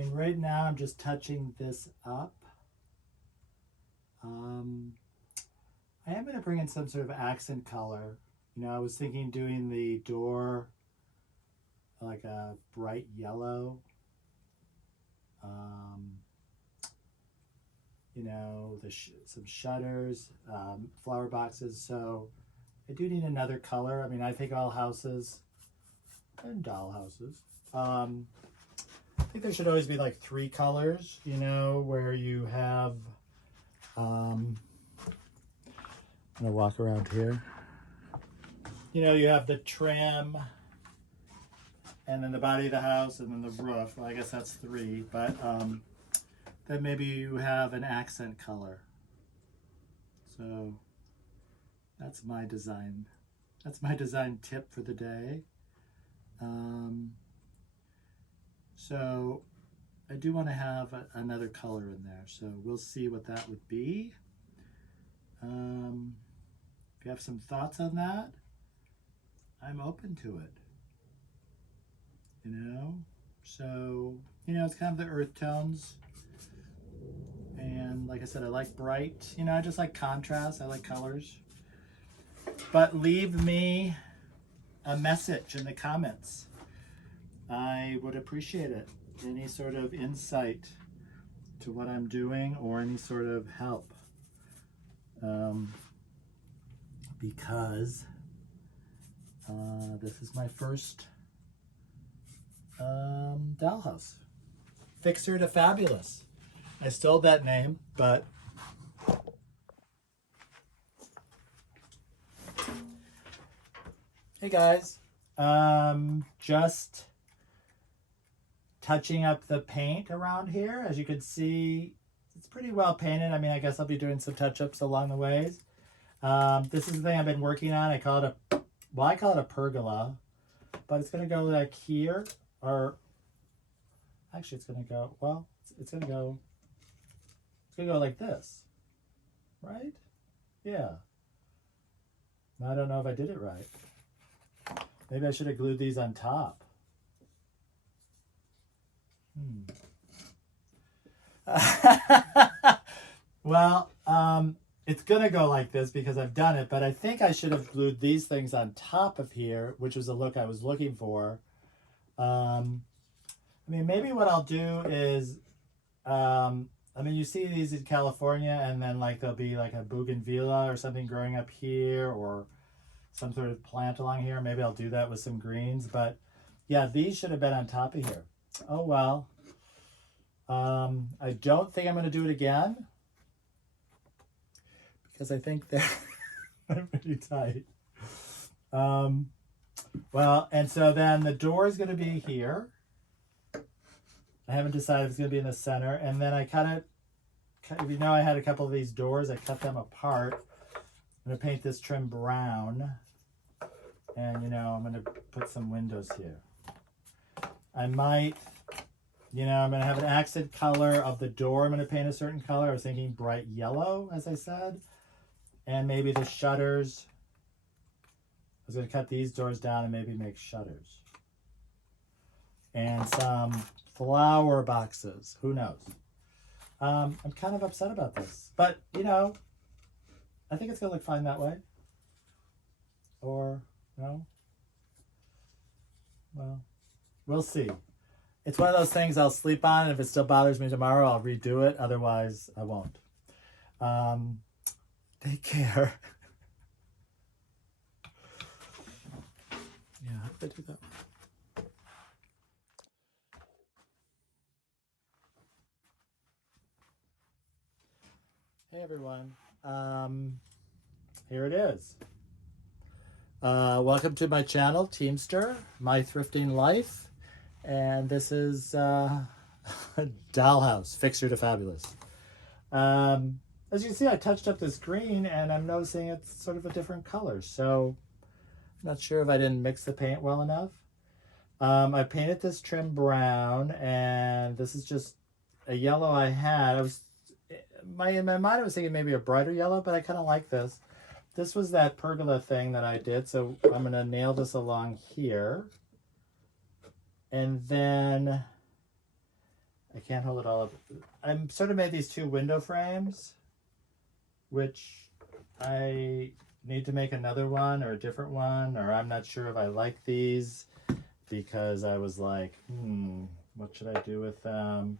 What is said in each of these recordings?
mean, right now I'm just touching this up. I am going to bring in some sort of accent color. You know, I was thinking doing the door like a bright yellow. You know, some shutters, flower boxes. So I do need another color. I mean, I think all houses and dollhouses. I think there should always be like 3 colors, you know, where you have, I'm gonna walk around here. You know, you have the trim and then the body of the house and then the roof. Well, I guess that's 3, but then maybe you have an accent color. So that's my design. That's my design tip for the day. So I do want to have another color in there. So we'll see what that would be. If you have some thoughts on that, I'm open to it. You know? So, you know, it's kind of the earth tones. And like I said, I like bright. You know, I just like contrast. I like colors. But leave me a message in the comments. I would appreciate it. Any sort of insight to what I'm doing or any sort of help. Because this is my first dollhouse. Fixer to Fabulous. I stole that name, but hey guys, just touching up the paint around here. As you can see, it's pretty well painted. I mean, I guess I'll be doing some touch-ups along the ways. This is the thing I've been working on. I call it a pergola, but it's gonna go like here, or actually it's gonna go, well, it's gonna go like this, right? Yeah. I don't know if I did it right. Maybe I should have glued these on top. Well, it's gonna go like this because I've done it, but I think I should have glued these things on top of here, which was the look I was looking for. I mean, maybe what I'll do is, I mean, you see these in California, and then like there'll be like a bougainvillea or something growing up here, or some sort of plant along here. Maybe I'll do that with some greens, but yeah, these should have been on top of here. Oh well. I don't think I'm going to do it again because I think they're pretty tight. Well, and so then the door is going to be here. I haven't decided if it's going to be in the center. And then I cut it. You know, I had a couple of these doors. I cut them apart. I'm going to paint this trim brown. And, you know, I'm going to put some windows here. I might, you know, I'm going to have an accent color of the door. I'm going to paint a certain color. I was thinking bright yellow, as I said. And maybe the shutters. I was going to cut these doors down and maybe make shutters. And some flower boxes. Who knows? I'm kind of upset about this. But, you know, I think it's going to look fine that way. Or, no? Well, we'll see. It's one of those things I'll sleep on. And if it still bothers me tomorrow, I'll redo it. Otherwise, I won't. Take care. Yeah, how did I do that? Hey everyone, here it is. Welcome to my channel, Teemstir, My Thrifting Life, and this is Dollhouse, Fixer to Fabulous. As you can see, I touched up this green and I'm noticing it's sort of a different color, so I'm not sure if I didn't mix the paint well enough. I painted this trim brown, and this is just a yellow I had. In my mind I was thinking maybe a brighter yellow, but I kind of like this. This was that pergola thing that I did, so I'm going to nail this along here. And then I can't hold it all up. I'm sort of made these 2 window frames, which I need to make another one or a different one, or I'm not sure if I like these, because I was like, what should I do with them?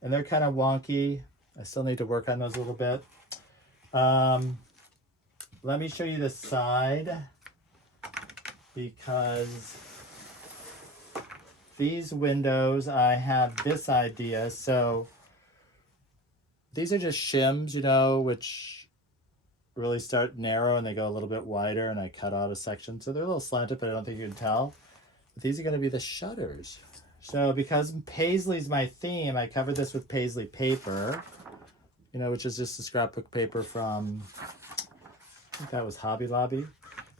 And they're kind of wonky. I still need to work on those a little bit. Let me show you the side, because these windows, I have this idea. So these are just shims, you know, which really start narrow and they go a little bit wider, and I cut out a section. So they're a little slanted, but I don't think you can tell. But these are going to be the shutters. So because Paisley's my theme, I covered this with Paisley paper, you know, which is just a scrapbook paper from, I think that was Hobby Lobby.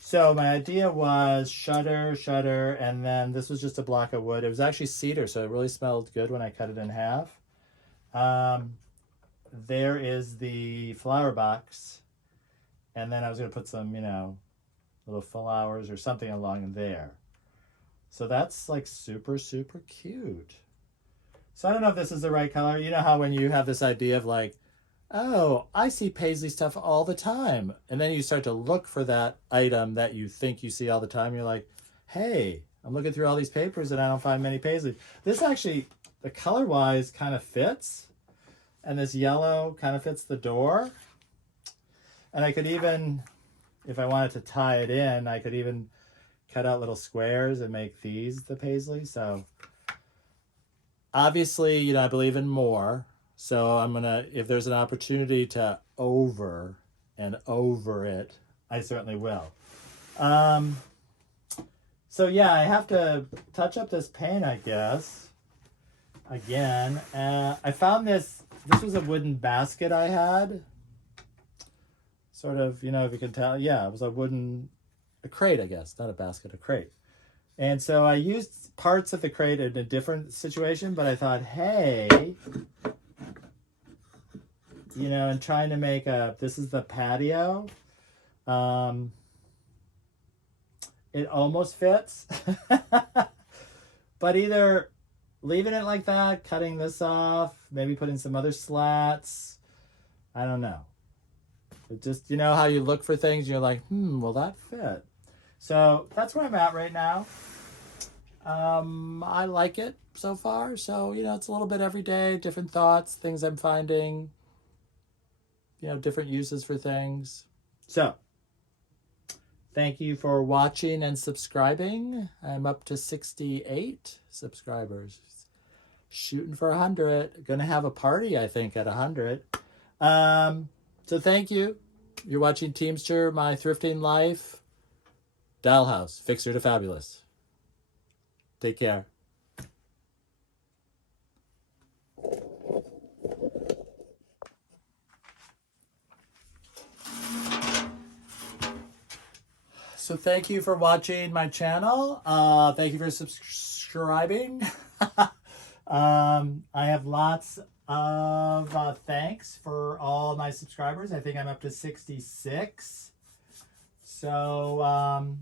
So my idea was shutter, and then this was just a block of wood. It was actually cedar, so it really smelled good when I cut it in half. There is the flower box, and then I was going to put some, you know, little flowers or something along there. So that's like super, super cute. So I don't know if this is the right color. You know how when you have this idea of like, oh, I see Paisley stuff all the time. And then you start to look for that item that you think you see all the time. You're like, hey, I'm looking through all these papers and I don't find many Paisley. This actually, the color-wise kind of fits. And this yellow kind of fits the door. And I could even, if I wanted to tie it in, I could even cut out little squares and make these the Paisley. So obviously, you know, I believe in more. So I'm gonna, if there's an opportunity to over it, I certainly will. So yeah, I have to touch up this paint, I guess. Again, I found this was a wooden basket I had. Sort of, you know, if you can tell, yeah, it was a crate, I guess, not a basket, a crate. And so I used parts of the crate in a different situation, but I thought, hey, you know, and trying to make this is the patio. It almost fits, but either leaving it like that, cutting this off, maybe putting some other slats, I don't know. It just, you know how you look for things, you're like, will that fit? So that's where I'm at right now. I like it so far. So, you know, it's a little bit every day, different thoughts, things I'm finding, you know, different uses for things. So thank you for watching and subscribing. I'm up to 68 subscribers. Shooting for 100. Gonna have a party, I think, at 100. So thank you. You're watching Teemstir, My Thrifting Life. Dollhouse, Fixer to Fabulous. Take care. So thank you for watching my channel. Thank you for subscribing. I have lots of thanks for all my subscribers. I think I'm up to 66. So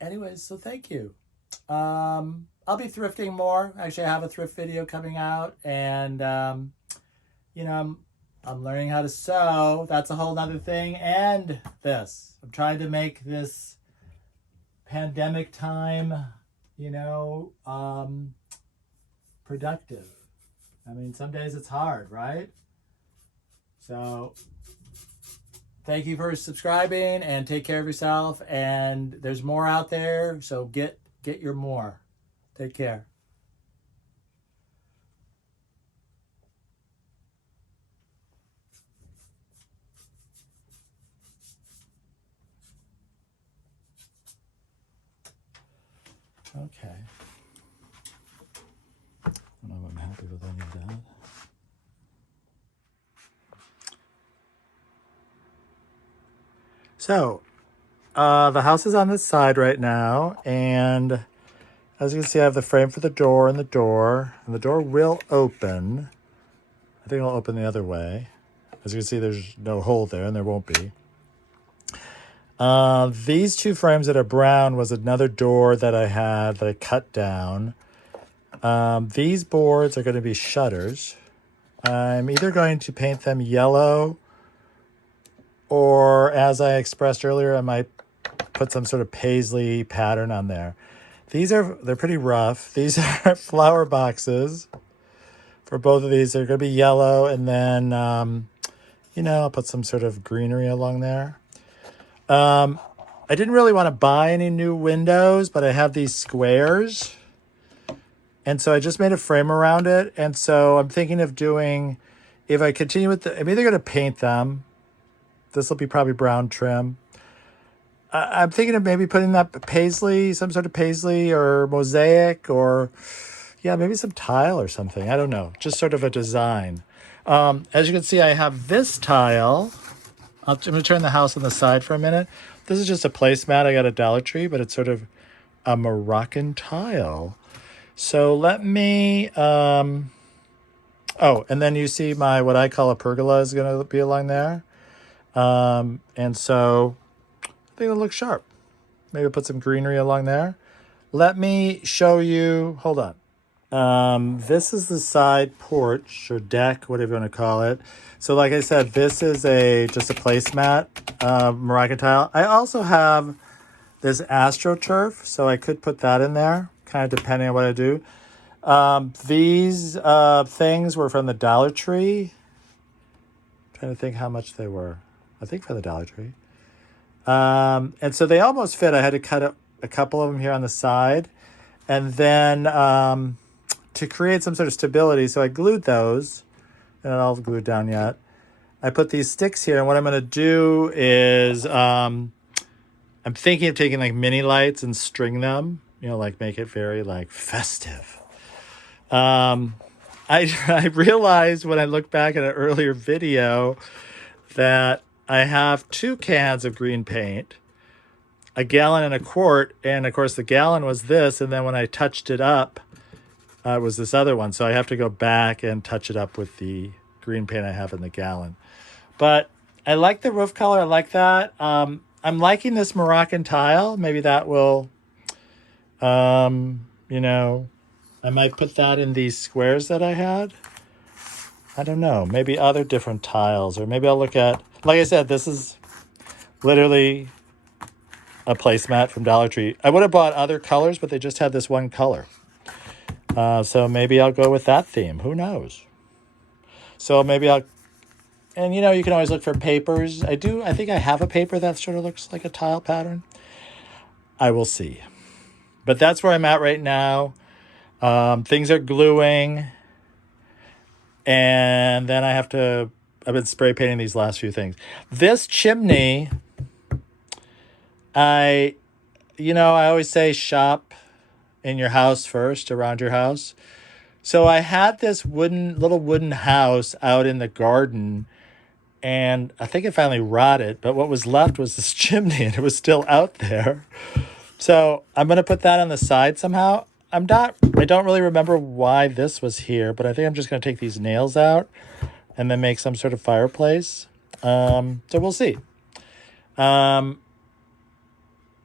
anyways, so thank you. I'll be thrifting more. Actually, I have a thrift video coming out, and you know, I'm learning how to sew. That's a whole nother thing. And this, I'm trying to make this pandemic time, you know, productive. I mean, some days it's hard, right? So thank you for subscribing, and take care of yourself. And there's more out there, so get your more. Take care. Okay. I don't know if I'm happy with any of that. So, the house is on this side right now, and as you can see, I have the frame for the door, and the door will open. I think it'll open the other way. As you can see, there's no hole there, and there won't be. These two frames that are brown was another door that I had that I cut down. These boards are going to be shutters. I'm either going to paint them yellow, or as I expressed earlier, I might put some sort of paisley pattern on there. They're pretty rough. These are flower boxes. For both of these, they're going to be yellow, and then, I'll put some sort of greenery along there. I didn't really want to buy any new windows, but I have these squares. And so I just made a frame around it. And so I'm thinking of doing, if I continue with I'm either going to paint them. This will be probably brown trim. I'm thinking of maybe putting that paisley, some sort of paisley or mosaic, or maybe some tile or something. I don't know. Just sort of a design. As you can see, I have this tile. I'm going to turn the house on the side for a minute. This is just a placemat I got at Dollar Tree, but it's sort of a Moroccan tile. So let me, and then you see what I call a pergola is going to be along there. And so I think it'll look sharp. Maybe put some greenery along there. Let me show you, hold on. This is the side porch or deck, whatever you want to call it. So like I said, this is just a placemat, Moroccan tile. I also have this AstroTurf, so I could put that in there, kind of depending on what I do. These things were from the Dollar Tree. I'm trying to think how much they were. I think from the Dollar Tree. And so they almost fit. I had to cut a couple of them here on the side. And then to create some sort of stability, so I glued those. They're not all glued down yet. I put these sticks here, and what I'm going to do is I'm thinking of taking like mini lights and string them, like make it very like festive. I realized when I look back at an earlier video that I have 2 cans of green paint, a gallon and a quart, and of course the gallon was this, and then when I touched it up, it was this other one. So I have to go back and touch it up with the green paint I have in the gallon. But I like the roof color. I like that. I'm liking this Moroccan tile. Maybe that will, I might put that in these squares that I had. I don't know. Maybe other different tiles, or maybe I'll look at, like I said, this is literally a placemat from Dollar Tree. I would have bought other colors, but they just had this one color. So maybe I'll go with that theme. Who knows? So maybe and you can always look for papers. I think I have a paper that sort of looks like a tile pattern. I will see. But that's where I'm at right now. Things are gluing. And then I've been spray painting these last few things. This chimney, I always say shop in your house first, around your house. So I had this little wooden house out in the garden, and I think it finally rotted, but what was left was this chimney, and it was still out there. So I'm going to put that on the side somehow. I don't really remember why this was here, but I think I'm just going to take these nails out and then make some sort of fireplace. So we'll see.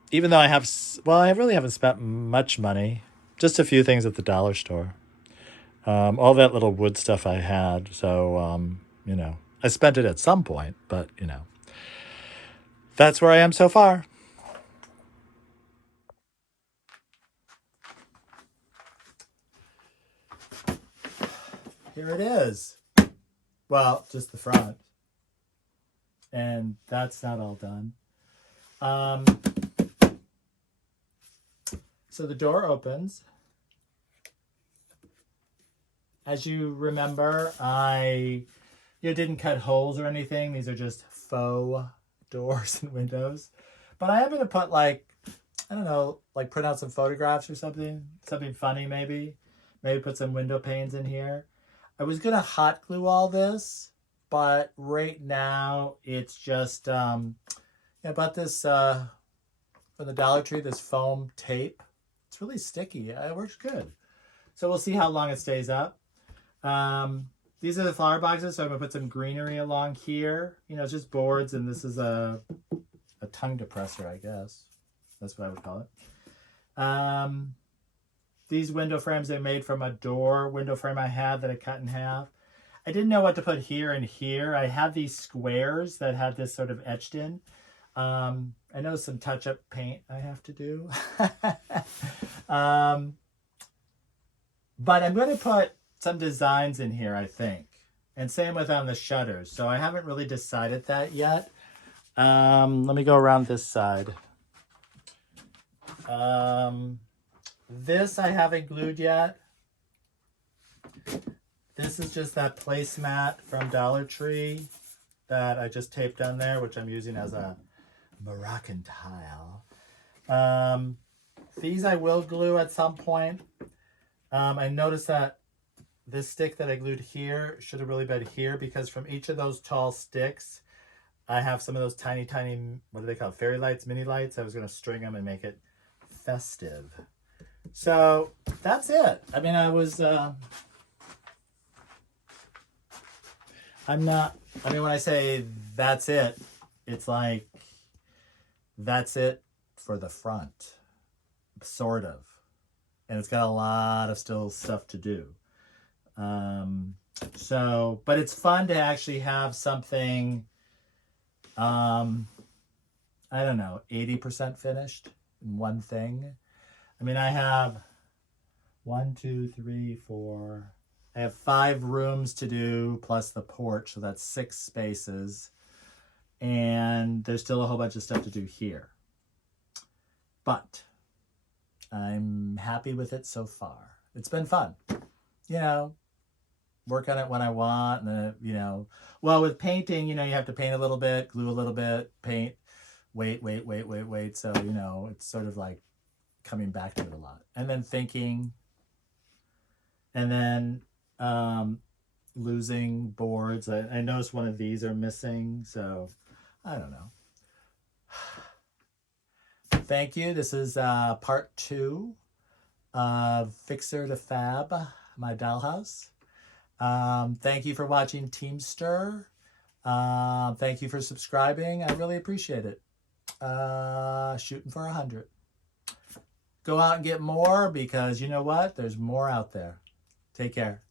Even though I really haven't spent much money, just a few things at the dollar store. All that little wood stuff I had. So, I spent it at some point, but, that's where I am so far. Here it is. Well, just the front. And that's not all done. So the door opens. As you remember, I didn't cut holes or anything. These are just faux doors and windows. But I am going to put print out some photographs or something funny maybe. Maybe put some window panes in here. I was going to hot glue all this, but right now it's just, I bought this from the Dollar Tree, this foam tape. It's really sticky. It works good. So we'll see how long it stays up. These are the flower boxes, so I'm going to put some greenery along here. It's just boards, and this is a tongue depressor, I guess. That's what I would call it. these window frames are made from a door window frame I had that I cut in half. I didn't know what to put here and here. I had these squares that had this sort of etched in. I know some touch-up paint I have to do. But I'm going to put some designs in here, I think. And same with on the shutters. So I haven't really decided that yet. Let me go around this side. This I haven't glued yet. This is just that placemat from Dollar Tree that I just taped on there, which I'm using as a Moroccan tile. These I will glue at some point. I noticed that this stick that I glued here should have really been here, because from each of those tall sticks, I have some of those tiny, what do they call it? Fairy lights, mini lights. I was going to string them and make it festive. So that's it. I mean, when I say that's it, it's like, that's it for the front, sort of. And it's got a lot of still stuff to do. But it's fun to actually have something, I don't know, 80% finished in one thing. I mean, I have I have 5 rooms to do plus the porch, so that's 6 spaces. And there's still a whole bunch of stuff to do here. But I'm happy with it so far. It's been fun. You know, work on it when I want. And then, you know, well, with painting, you know, you have to paint a little bit, glue a little bit, paint, wait. So, you know, it's sort of like coming back to it a lot. And then thinking. And then losing boards. I noticed one of these are missing. So, I don't know. Thank you. This is part 2 of Fixer to Fab, my dollhouse. Thank you for watching Teemstir. Thank you for subscribing. I really appreciate it. Shooting for 100. Go out and get more, because you know what? There's more out there. Take care.